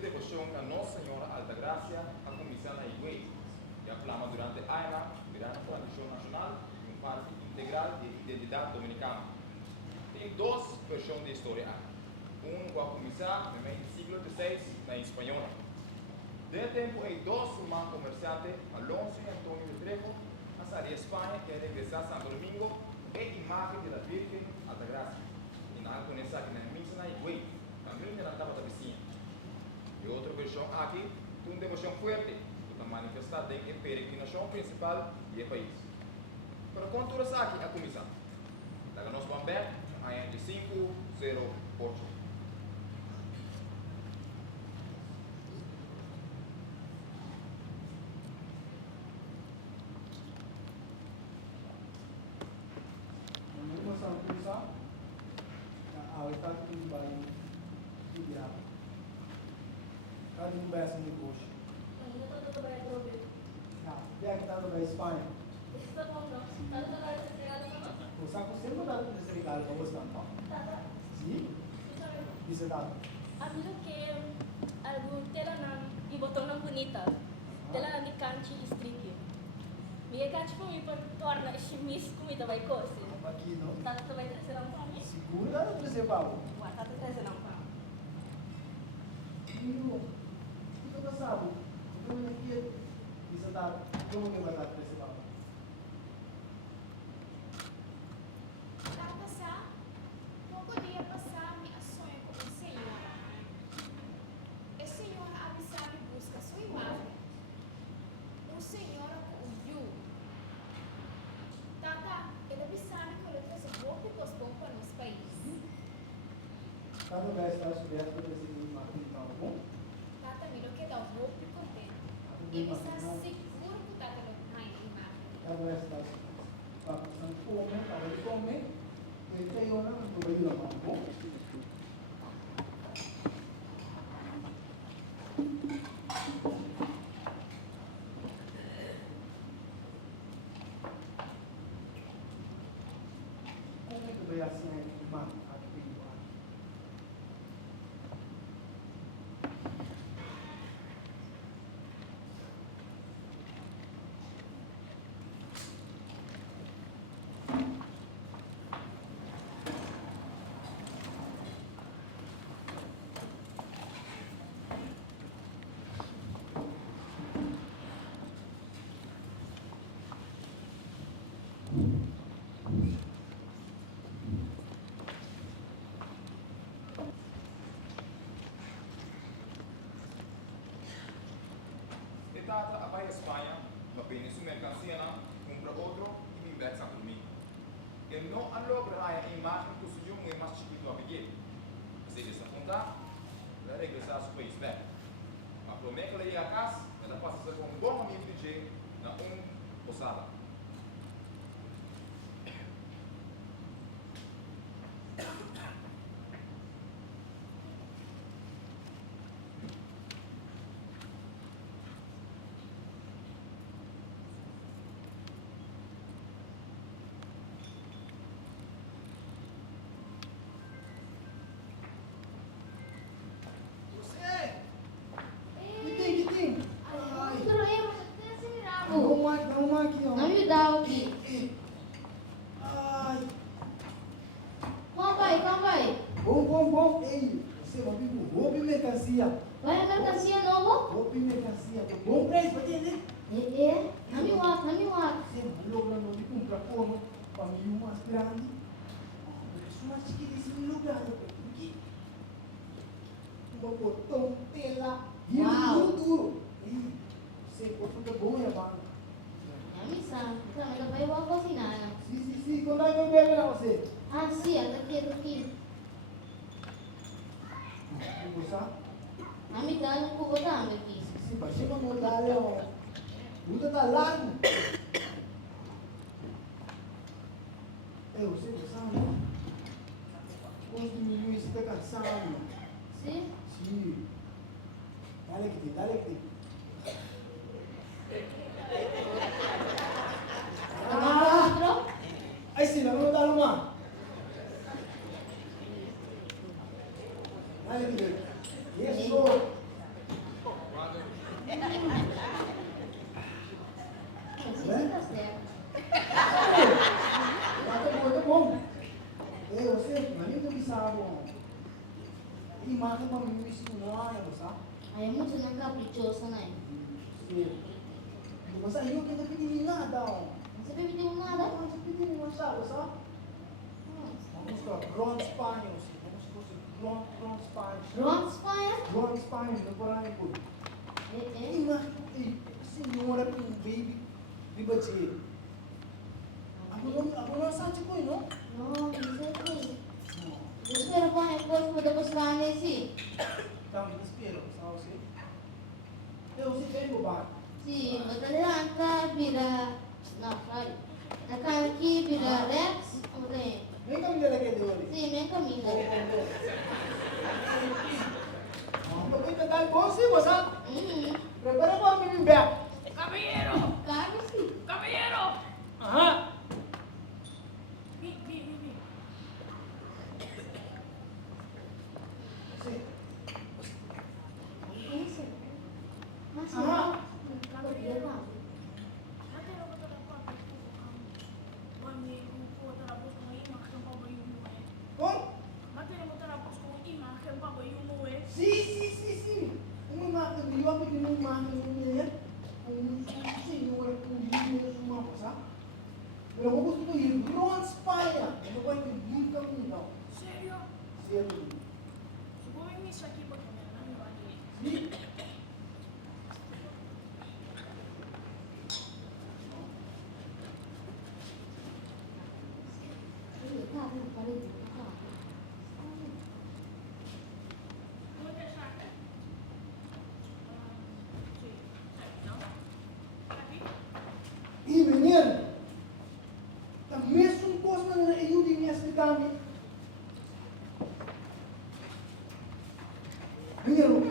devoción a Nossa Senhora Altagracia, a Comissão na Igreja, que aclama durante a ANA, verano tradição nacional, um parte integral de identidade dominicana. Tem duas versões de história. Com a Comissão, no século XVI, na espanhola. De tempo, em dois irmãos comerciantes, Alonso e Antônio de Trejo, a sair de Espanha, que regressar a Santo Domingo, e imagem da Virgem Altagracia. E nada conhece aqui na missa na Igreja, caminho na Taba da Vizinha. E outra versão aqui, uma devoção forte, que está manifestada em peregrinação principal do país. Para conturas aqui a comissão. Daga nós vamos ver, a de 508. Beça no negócio. Ainda estou trabalhando para o Brasil. Vier que está no Espanha. Isso está bom, não. Está no trabalho de regalo para nós. Você consegue mudar esse regalo para você, não? Tá. Sim? Isso dá. Aquilo que algum tela na e botão na bonita. Tela na de canchi e strike. Minha canchi para mim para tornar esse miss comida vai coce. Aqui não. Tá tu vai trazer um para mim? Seguro dá para você, Paulo. Ué, tá tu trazer um para Filho, você sabe? Eu não aqui. Isso dá. Como que vai dar para você, Paulo? Vai passar, não podia passar minha sonho com o Senhor. O Senhor avisava e busca sua imagem. O Senhor ouviu. Tata, ele avisava que ele trouxe roupa e bom para nosso país. Cada vez está subindo para esse irmão, então, tá bom? Tata, me não quer dar roupa e contente. Ele está seguro que Tata não vai imagem. Cada vez está subindo. Tá passando fome, tá de fome. Ele tem hora, não vai ir lá, tá bom? Como é que vai assim aí, irmão? Aqui, irmão. Tata vai a Espanha, mas bem sua mercancia, compra outro e vem para Santo Domingo. Ele não logra a imagem que o senhor é mais chiquito a pedir. Se ele se apontar, vai regressar ao seu país, né? Mas promete que ele chega a casa, ela passa a ser um bom amigo de Jay na posada. Que tem? Ai, não problema, você tem esse Dá uma aqui, ó. Não me dá o que? Ai. Como vai? Bom. Ei, você vai vir com roupa e mercancia. Vai a mercancia novo? Roupa e mercancia. Bom preço, vai ter, Não me wak. Você não logra não de comprar como para mim mais grande. Isso mais chiquitíssimo lugar, aqui. Um botão, tela, Uau. duro. Ei, você pode bom, é bom. A missa. Também vai eu cocinar. Sim. Quando é que eu bebo lá você? Ah, sim, aqui. Vou gostar? A mim dá no cubo também aqui. Sim, mas chega a mudar, ó. Muda da largo. Você gostava? Os meninos estão cansados. Sim? Sim. Dale que te. Outro? Aí sim, vamos dar uma. Dale que te. Isso. Necesitas ser. Bata bom. Você, malinho que sabe. Imagen mamimiss mo na, ano sa? Ayaw mo siya ng kaprichosa na eh. Masa iyo kita pinili nga daw. Ang sabi, hindi mo nga daw. Ano sa pinili mo siya, sa? Vamos ka, Grand Spaniels. Vamos ko sa Grand Spanish. Bronze pa yan? Grand Spanish, nagparami po. Imagen ko, senhora yung baby. Di ba siya? Ako na sa ko, no? No, hindi ko eh. Espero po ang course mo tapos Spanish eh. Kami espero, sa si. Pero si Bengo ba? Si Batalanta, Bira, no, sorry. Nakanki, Bira, Rex, okay. May kami nalagay doon. Si, may Camila. Pagkita dahil boss, wasa? Prepara mo ang mimimbeak. Caballero! Kami si. Caballero! Aha. Mi. Si. Yes, sir. Mas Aha. Oh? Si. Uma máquina, eu pedi uma máquina mulher. Senhor, com uma coisa. Pero kung gusto ko yun, Grand Spanish. Ano ba yung hindi kami daw? Serio? Serio. Subuhin mo sa keyboard mo yan. Ano ba? Si. Pwede sa akin. No? Happy? E menino, a mesma coisa na eu de minha cidade. Menino,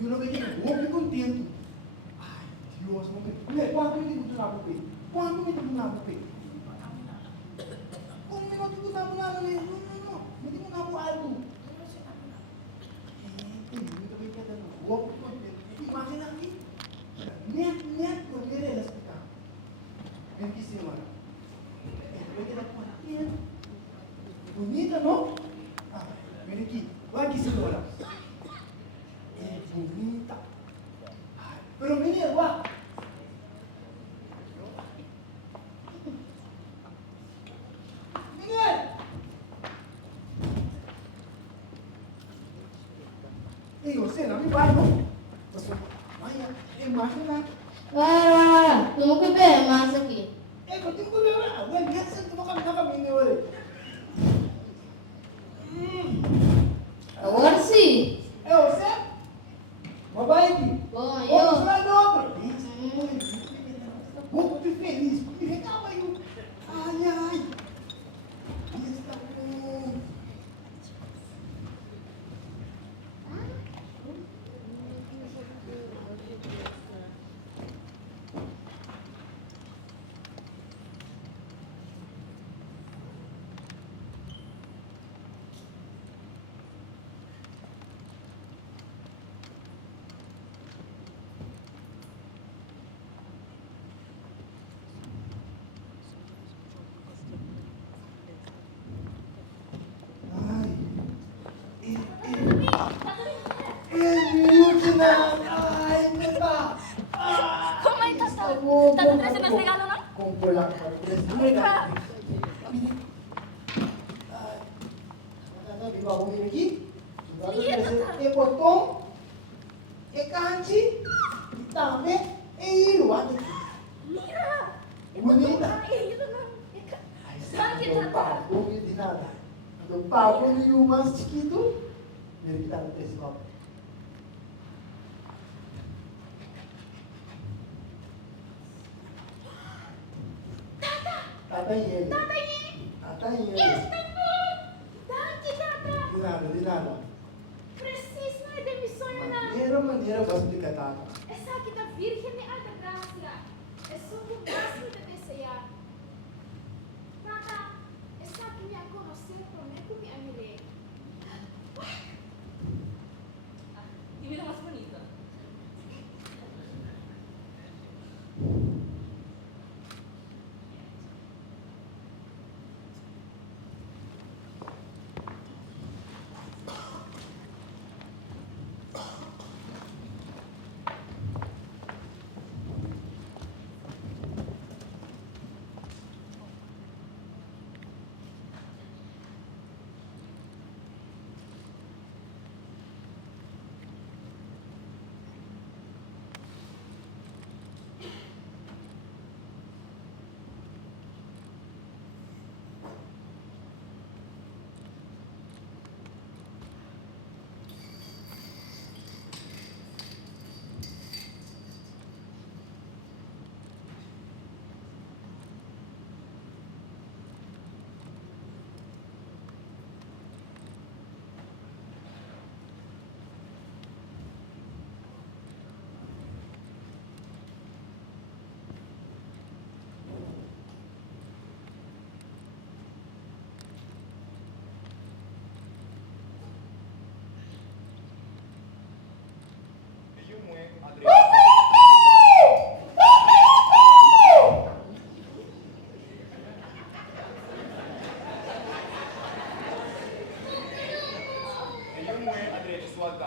eu não vejo muito contente. Ai, Deus, não me. Olha, quanto me digo na boca? Quanto me digo na boca? Kung may matuto na mo na namin, no. Hindi mo na po algo. Hindi ko kaya na huwag ko contente. Imagine aqui. Net, quando ele é explicar. Vem aqui, senhora. Pega ela com a tia. Bonita, não? Ah, vem aqui. Vai aqui, senhora. É bonita. Ai, pero menino, vai. Menino! Ei, você não me vai, não? Você vai, imagina. Wala. Tumukoy pa eh, masak eh. Eh, kung tingko na na, well, yes, ito mo kami ni Wale. Warsi. Eh, você? Mabaiki. Oh, Vamos ayun. lá do outro. Vamos de feliz. Me recaba aí. Ai. Isso tá bom. Ai. Mute na. Ai, me ba? Kumain ka Está sa. bom, Tatang bom, Tres na bom. regalo na? Compro lang para tres. Mira. Di ba ako minigi? E botong, e kanji, e tame, e iluan. Mira! Bonita. Ay, ito na. Ay, Saan kita? ang papo, hindi nada. Ang papo ni yung mas chiquito, meron kita ng telescope. Tatay Yeli. Tatay Yeli. Dati, tata. Di nada. Precis na de mi sonho na. Manera, basta di ka tata. Essa aqui da Virgem de Alta Gracia. É só o máximo de desejar. Tata, essa aqui me a conhecer, prometo me amirei. Dime la más bonita.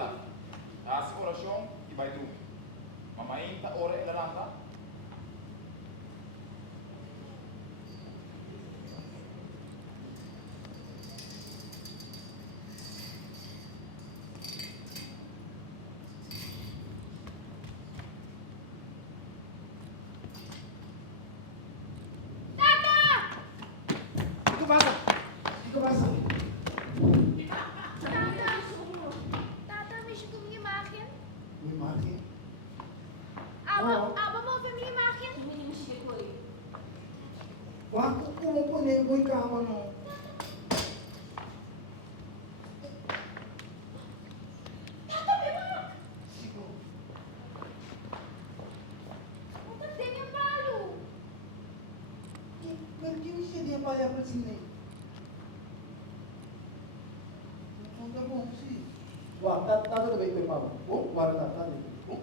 Ela, a oração e vai tu. Mamãe tá ora ela lanta. Ikaw basa. Ikaw basa. Tata, miss ko mengimakin. May maki. Aba mo ba mengimakin? Hindi mo siya ko eh. Wag ko kumukunin mo ikaw ano. Tata, bimak! Sigo. Tata, din yung palo. Nagkini siya dia paya pa sini. Ang mo si. Wah, tato na baik pa. Oh, warna tadi. Oh.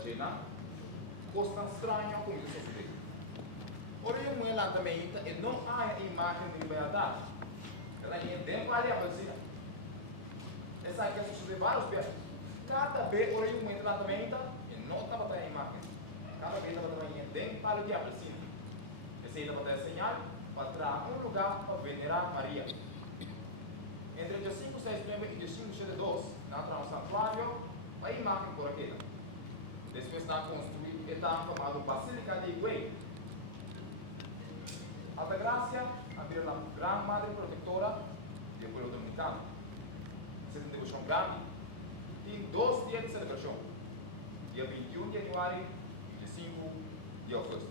cena, coisa estranha como isso sucede. Ora, eu não lançamento e não há a imagem de liberdade. Ela é tempo ali a vacina. Essa aqui é sucede vários vezes. Cada vez ora eu muito lançamento e não estava a imagem. Cada vez estava em tempo ali que a vacina. Essa aí estava a señal para trazer um lugar para venerar Maria. Entre o dia 5 de setembro e o dia 5 de 2, na entrada no santuário, a imagem por aqui. Depois está construído e está chamado Basílica de Higüey. Altagracia, a grande madre protetora do povo dominicano. Essa devoção grande tem 2 dias de celebração. Dia 21 de janeiro e dia 5 de agosto.